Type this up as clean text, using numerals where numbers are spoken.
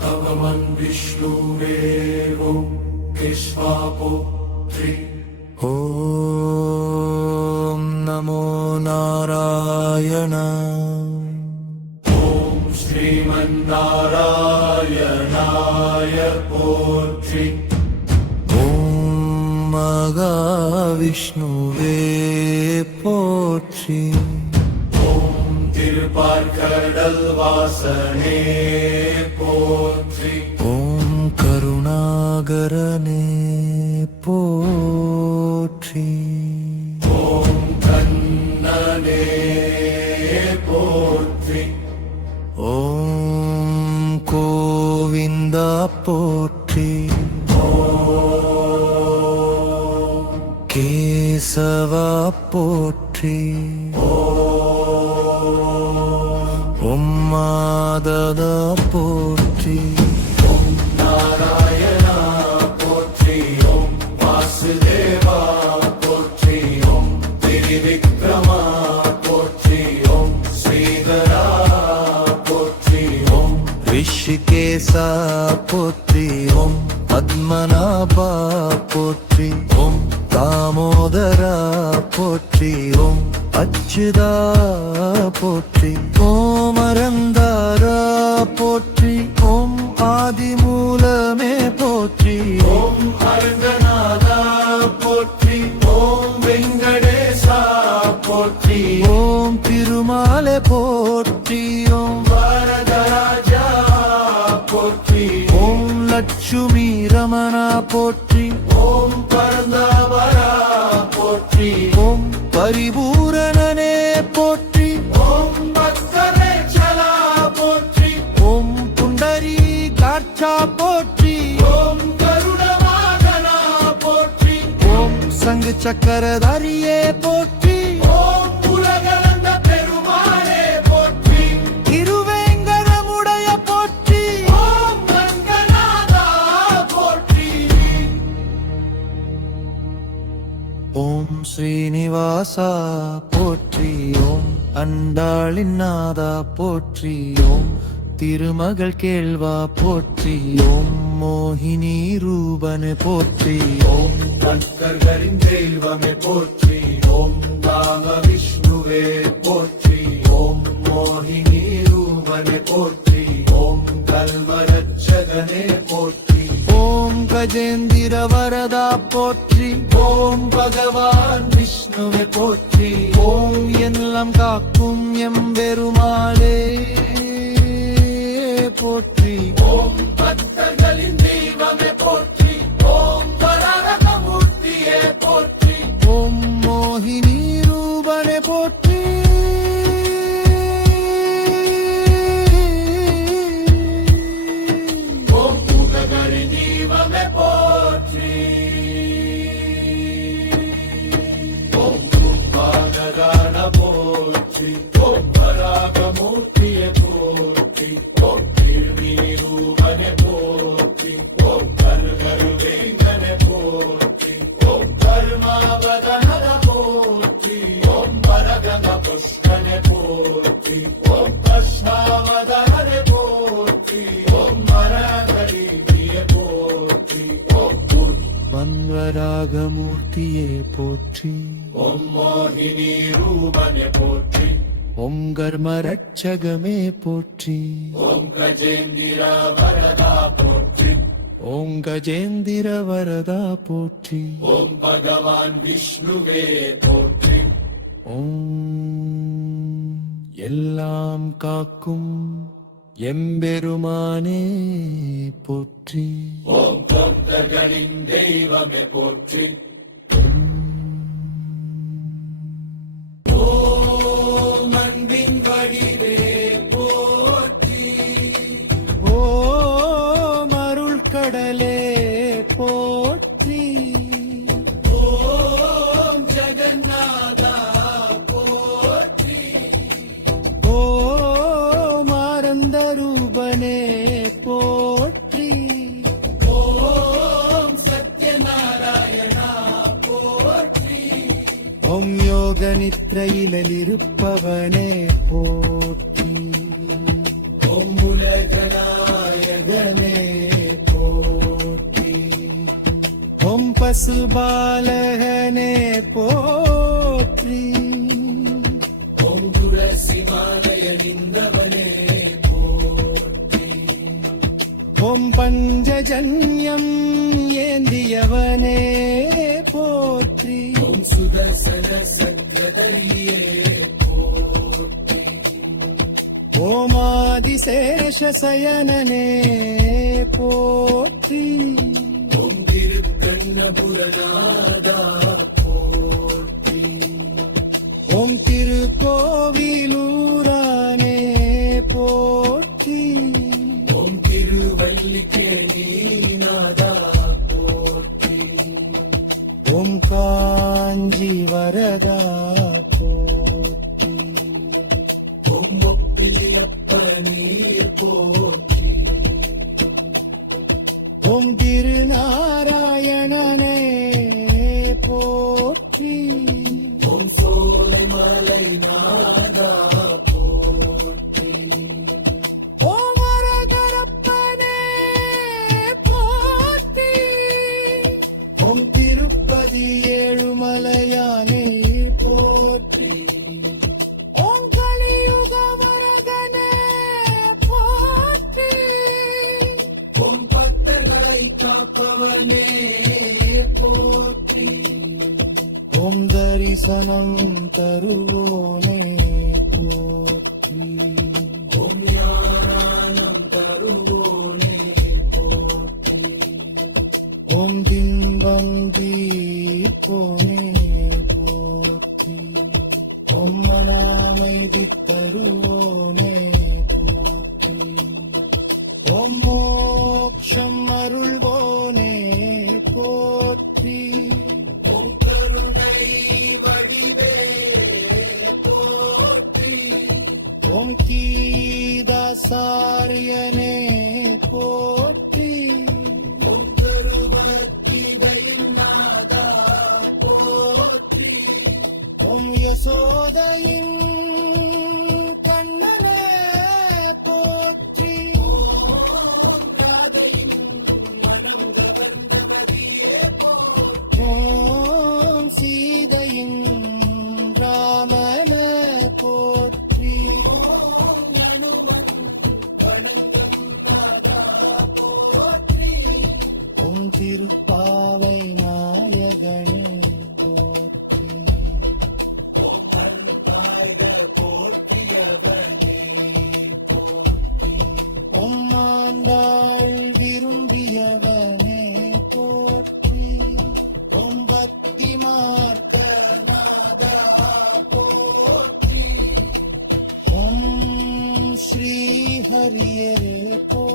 भगवान् विष्णुवे ॐ केशवापुत्री ॐ नमो नारायण ॐ श्रीमन्नारायणाय पोत्री ॐ महाविष्णुवे पोற்றி திருப்பார்கடல் வாசனே போற்றி ஓம் கருணாகரனே போற்றி ஓம் கண்ணனே போற்றி ஓம் கோவிந்தா போற்றி ஓம் கேசவா போற்றி ஓம் மாதவா போற்றி ஓம் நாராயணா போற்றி ஓம் வாசுதேவா போற்றி ஓம் திரிவிக்ரமா போற்றி ஓம் ஸ்ரீதரா போற்றி ஓம் ரிஷிகேசா போற்றி ஓம் பத்மநாபா போற்றி ஓம் தாமோதரா போற்றி ஓம் அச்சுதா போற்றி ஓம் அரந்தாரா போற்றி ஓம் ஆதிமூலமே போற்றி ஓம் அரங்கநாதா போற்றி ஓம் வெங்கடேசா போற்றி ஓம் திருமாலே போற்றி ஓம் வரதராஜா போற்றி ஓம் லட்சுமி ரமணா போற்றி ஓம் பரந்தாவரா போற்றி ஓம் பரிபூரணனே போற்றி ஓம் பக்தவேச்சலா போற்றி ஓம் புண்டரி காட்சா போற்றி ஓம் கருணவாகனா போற்றி ஓம் சங்கு சக்கரதாரியே போற்றி ஓம் உலகளந்த பெருமாளே போற்றி திருவேங்கடமுடைய போற்றி ஓம் ரங்கநாதா போற்றி ஓம் ஸ்ரீனிவாசா போற்றி ஓம் அண்டாளிநாதா போற்றி ஓம் திருமகள் கேள்வா போற்றி ஓம் மோகினி ரூபனே போற்றி ஓம் பக்தர்களின் தெய்வமே போற்றி ஓம் ராம விஷ்ணுவே போற்றி ஓம் மோகினி ரூபனே போற்றி ஓம் கல்வரட்சகனே போற்றி ஓம் கஜேந்திர வரதா போற்றி ஓம் பகவான் விஷ்ணுவே போற்றி ஓம் எல்லாம் காக்கும் எம்பெருமாளே போற்றி ஓம் பக்தர்களின் தெய்வமே போற்றி ஓம் பராரகமூர்த்தியே போற்றி ஓம் மோகினி ரூபனே போற்றி ஓம் புகழகளின் தெய்வமே போற்றி ஓம் துர்பானகான போற்றி ஓம் பராகமூர்த்தியே போற்றி ஓம் திருநீரூபனே போற்றி ஓம் கருகருவேங்கனே போற்றி ஓம் கருமாவதனத போற்றி ஓம் வரகத புஷ்கனே போற்றி ஓம் பஷ்மாவதனே போற்றி ஓம் மரகடியே போற்றி ஓம் மன்வராகமூர்த்தியே போற்றி ஓம் மோகினி ரூபனே போற்றி ஓம் கர்மரட்சகமே போற்றி ஓம் கஜேந்திர வரதா போற்றி ஓம் கஜேந்திர வரதா போற்றி ஓம் பகவான் விஷ்ணுவே போற்றி ஓம் எல்லாம் காக்கும் எம்பெருமானே போற்றி ஓம் பக்தர்களின் தெய்வமே போற்றி ஓம் அன்பின் வடிவே போற்றி ஓம் அருள் கடலே போற்றி ஓம் ஜெகநாதா போற்றி ஓம் ஆனந்த ரூபனே போற்றி ஓம் சத்யநாராயணா போற்றி ஓம் யோக நித்ரையில் இருப்பவனே போற்றி ஓம் உலகநாயகனே பசுபாலகனே போற்றி ஓம் துளசி மாலையணிந்தவனே போற்றி ஓம் பஞ்சஜன்யம் ஏந்தியவனே போற்றி ஓம் சுதர்சன சக்கரதரியே போற்றி ஓம் ஆதிசேஷசயனனே போற்றி ஓம் திருக்கண்ணபுரநாதா போற்றி ஓம் திருக்கோவிலூரானே போற்றி ஓம் திருவல்லிக்கேணிநாதா போற்றி ஓம் காஞ்சி வரதா போற்றி ஓம் ஒப்பிலியப்பனே போற்றி ஓம் திருநாராயணனே போற்றி ஓம் சோலைமலை நாதா போற்றி ஓம் அரகரப்பனே போற்றி ஓம் திருப்பதி ஏழுமலையானே போற்றி ஓம் கலியுக வரகனே போற்றி ஓம் பக்தர்களை காப்பவனே போற்றி ஓம் தரிசனம் தருவோனே போற்றி ஓம் ஞானம் தருவோனே போற்றி ஓம் தின்பம் தீர்ப்போனே போற்றி ஓம் மனாமைதி தருவோனே போற்றி ஓம் மோக்ஷம் அருள்வோனே போற்றி ஓம் கருணை வடிவே போற்றி ஓம் கீதாசாரியனே போற்றி ஓம் கருவத்திகையின் நாதா போற்றி ஓம் யசோதையின் கண்ணனே போற்றி ஓம் ராதையின் மனம் கவர்ந்தவதியே போற்றி ஓம் சீதையின் ராமனே போற்றி ஓம் அனுமன் வணங்கம் நாதா போற்றி ஓம் திருப்பாவை நாயகனே போற்றி ஓம் அன்பாக போற்றியவனே போற்றி ஓம் ஆண்டாள் விரும்பியவனே போற்றி ஓம் பக்தி மார்க்கநாதா போற்றி ஓம் ஸ்ரீ ஹரியரே போற்றி